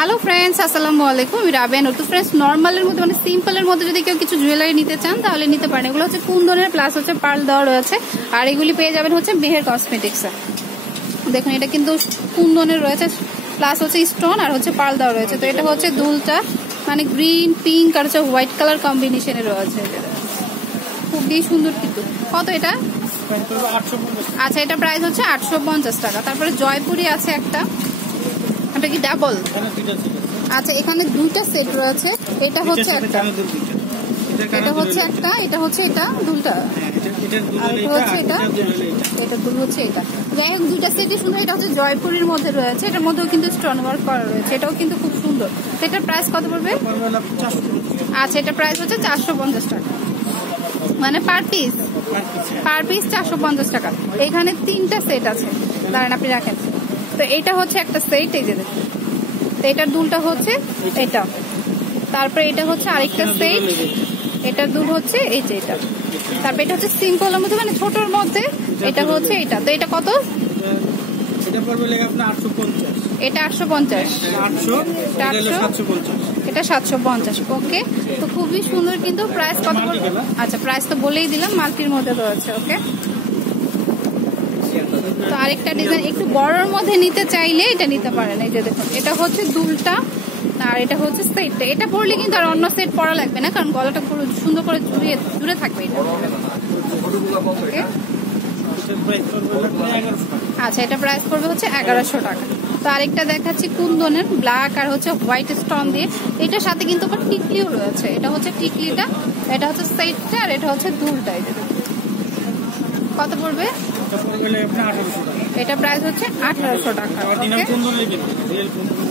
Hello friends আসসালামু আলাইকুম আমি রাবেন তো ফ্রেন্ডস নর্মালের মধ্যে মানে সিম্পলের মধ্যে যদি কেউ কিছু জুয়েলারি নিতে চান তাহলে নিতে পারেন। এগুলো হচ্ছে কুন্দনের প্লাস হচ্ছে পার্ল দেওয়া রয়েছে। আর এগুলি পেয়ে যাবেন হচ্ছে মেহের কসমেটিক্সে দেখুন এটা কিন্তু কুন্দনের রয়েছে? প্লাস হচ্ছে স্টোন আর হচ্ছে পার্ল দেওয়া রয়েছে। তো এটা হচ্ছে দুলটা মানে গ্রিন পিঙ্ক আর হচ্ছে হোয়াইট কালার কম্বিনেশনে রয়েছে। খুবই সুন্দর কিন্তু। কত এটা? আচ্ছা এটা প্রাইস হচ্ছে আটশো পঞ্চাশ টাকা। তারপরে জয়পুরি আছে একটা। এটা কি ডাবল আচ্ছা এখানে দুইটা সেট রয়েছে। এটা হচ্ছে একটা এটা হচ্ছে একটা এটা হচ্ছে এটা দুলটা আর হচ্ছে এটা। এটা দুল হচ্ছে এটা। যাই হোক দুইটা সেটই সুন্দর। এটা হচ্ছে জয়পুরের মধ্যে রয়েছে। এটার মধ্যেও কিন্তু স্টোন ওয়ার্ক করা রয়েছে। এটাও কিন্তু খুব সুন্দর। এটার প্রাইস কত পড়বে? আচ্ছা এটা প্রাইস হচ্ছে চারশো পঞ্চাশ টাকা। মানে পার পিস পার পিস চারশো পঞ্চাশ টাকা। এখানে তিনটা সেট আছে। দাঁড়ান আপনি রাখেন। তো এটা হচ্ছে একটা সেট এই যে তো এটার দুলটা হচ্ছে এটা। তারপরে এটা হচ্ছে আরেকটা সেট। এটার দুল হচ্ছে এই যে এটা। তারপর এটা হচ্ছে সিম্পলের মধ্যে মানে ছোটর মধ্যে। এটা হচ্ছে এটা। তো এটা কত? এটা আটশো পঞ্চাশ। এটা সাতশো পঞ্চাশ। ওকে। তো খুবই সুন্দর কিন্তু প্রাইস কত। আচ্ছা প্রাইস তো বলেই দিলাম মাল্টির মধ্যে রয়েছে ওকে? তো আরেকটা ডিজাইন একটু বড়র মধ্যে নিতে চাইলে এটা নিতে পারেন। এই যে দেখুন, এটা হচ্ছে দুলটা আর এটা হচ্ছে সেটটা। এটা পরলে কিন্তু আর অন্য সেট পরা লাগবে না, কারণ গলাটা পুরো সুন্দর করে জুড়ে জুড়ে থাকবে এটা। আচ্ছা এটা প্রাইস পড়বে হচ্ছে এগারোশো টাকা। তো আরেকটা দেখাচ্ছি কুন্দনের ব্ল্যাক আর হচ্ছে হোয়াইট স্টোন দিয়ে। এটার সাথে কিন্তু আবার টিকলিও রয়েছে। এটা হচ্ছে টিকলিটা, এটা হচ্ছে সেটটা আর এটা হচ্ছে দুলটা। যে কত পড়বে? এটা প্রাইস হচ্ছে আঠারোশো টাকা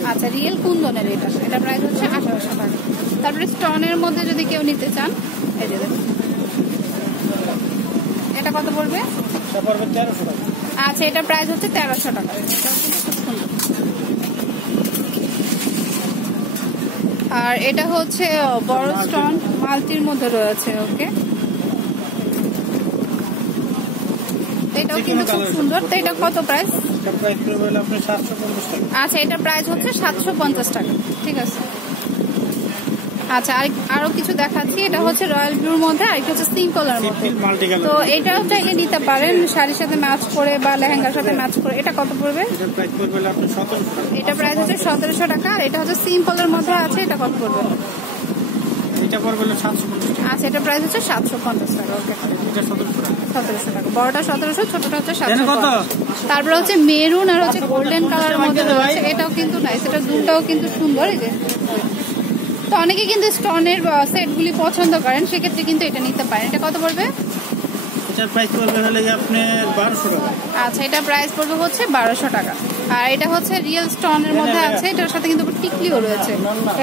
আচ্ছা রিয়েল কুন্দনের এটা এটা প্রাইস হচ্ছে আঠারোশো টাকা। তারপরে স্টোনের মধ্যে যদি কেউ নিতে চান এই যে এটা কত পড়বে? আচ্ছা এটা প্রাইস হচ্ছে তেরোশো টাকা। আর এটা হচ্ছে বড় স্টোন মালতির মধ্যে রয়েছে ওকে এটাও কিন্তু খুব সুন্দর। তো এটা কত প্রাইস আচ্ছা এটা প্রাইস হচ্ছে সাতশো পঞ্চাশ টাকা। ঠিক আছে। আচ্ছা আর আরও কিছু দেখাচ্ছি। এটা হচ্ছে রয়্যাল ব্লুর মধ্যে আর একটা হচ্ছে সিম্পলের মধ্যে। তো এটাও চাইলে নিতে পারেন। শাড়ির সাথে ম্যাচ করে বা লেহেঙ্গার সাথে ম্যাচ করে। এটা কত পড়বে? এটা প্রাইস হচ্ছে সতেরোশো টাকা। আর এটা হচ্ছে সিম্পলের মধ্যে আছে। এটা কত পড়বে? এটা পড়বে হলো সাতশো পঞ্চাশ টাকা। আচ্ছা এটা প্রাইস হচ্ছে সাতশো পঞ্চাশ টাকা ওকে এটা সতেরোশো টাকা। সতেরোশো টাকা। বড়টা ছোটটা হচ্ছে জানেন সাতশো কত? তারপরে হচ্ছে মেরুন আর হচ্ছে গোল্ডেন কালারের মধ্যে রয়েছে এটাও কিন্তু নাই সেটা দুটাও কিন্তু সুন্দর এই যে। তো অনেকে কিন্তু স্টোনের সেট গুলি পছন্দ করেন সেক্ষেত্রে কিন্তু এটা নিতে পারেন। এটা কত পড়বে? এটার প্রাইস পড়বে হলো যে আপনার বারোশো টাকা। আচ্ছা এটা প্রাইস পড়বে হচ্ছে বারোশো টাকা। আর এটা হচ্ছে রিয়েল স্টোনের মধ্যে আছে এটার সাথে কিন্তু টিকলিও রয়েছে।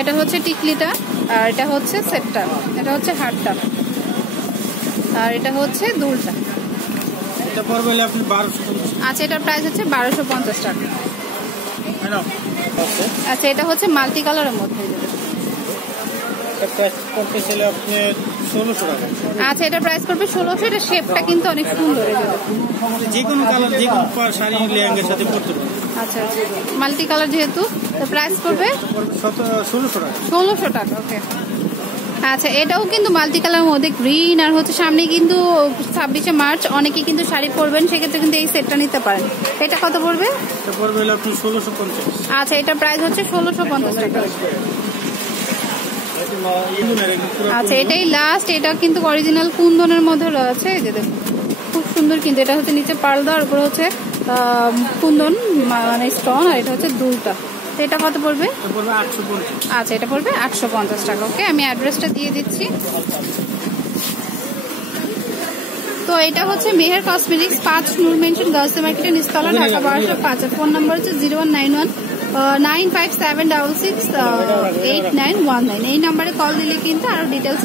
এটা হচ্ছে টিকলিটা। আর এটা হচ্ছে সেটটা এটা হচ্ছে হাটটা আর এটা হচ্ছে দুলটা। আচ্ছা এটার প্রাইস হচ্ছে বারোশো পঞ্চাশ টাকা। আচ্ছা এটা হচ্ছে মাল্টি কালারের মধ্যে। দেখুন। এটা প্রাইস আপনার ষোলোশো আচ্ছা এটা শেপটা কিন্তু অনেক সুন্দর। এই যে। কোনো কালার যে কোনো শাড়ি লেহেঙ্গার সাথে পড়তে পারবে আচ্ছা মাল্টি কালার যেহেতু তো প্রাইস পড়বে ষোলোশো টাকা। ষোলোশো টাকা ওকে আচ্ছা এটাও কিন্তু মাল্টি কালার মধ্যে গ্রিন আর হচ্ছে সামনে কিন্তু ছাব্বিশে মার্চ অনেকে কিন্তু শাড়ি পরবেন সেক্ষেত্রে কিন্তু এই সেটটা নিতে পারেন। এটা কত পড়বে? আচ্ছা এটা প্রাইস হচ্ছে ষোলোশো পঞ্চাশ টাকা। আচ্ছা এটাই লাস্ট এটা কিন্তু অরিজিনাল কুন্দনের মধ্যে রয়েছে এই যে দেখুন খুব সুন্দর কিন্তু এটা হচ্ছে নিচে পাল দেওয়ার উপরে হচ্ছে কুন্দন মানে স্টোন আর এটা হচ্ছে দুলটা। এটা কত পড়বে? আচ্ছা এটা পড়বে আটশো পঞ্চাশ টাকা। ওকে আমি অ্যাড্রেসটা দিয়ে দিচ্ছি। তো এটা হচ্ছে মেহের কসমেটিক্স পাঁচ নূর মেনশন গার্লস মার্কেটের নিস্তলা ঢাকা বারোশো পাঁচ। ফোন নাম্বার হচ্ছে zero one nine one nine five seven double six eight nine one nine এই নাম্বারে কল দিলে কিন্তু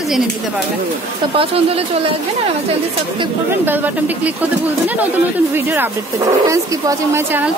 জেনে পারবেন তো পছন্দ হলে চলে আসবেন বেল ক্লিক করতে না, নতুন নতুন ভিডিওর আপডেট পেতে। My channel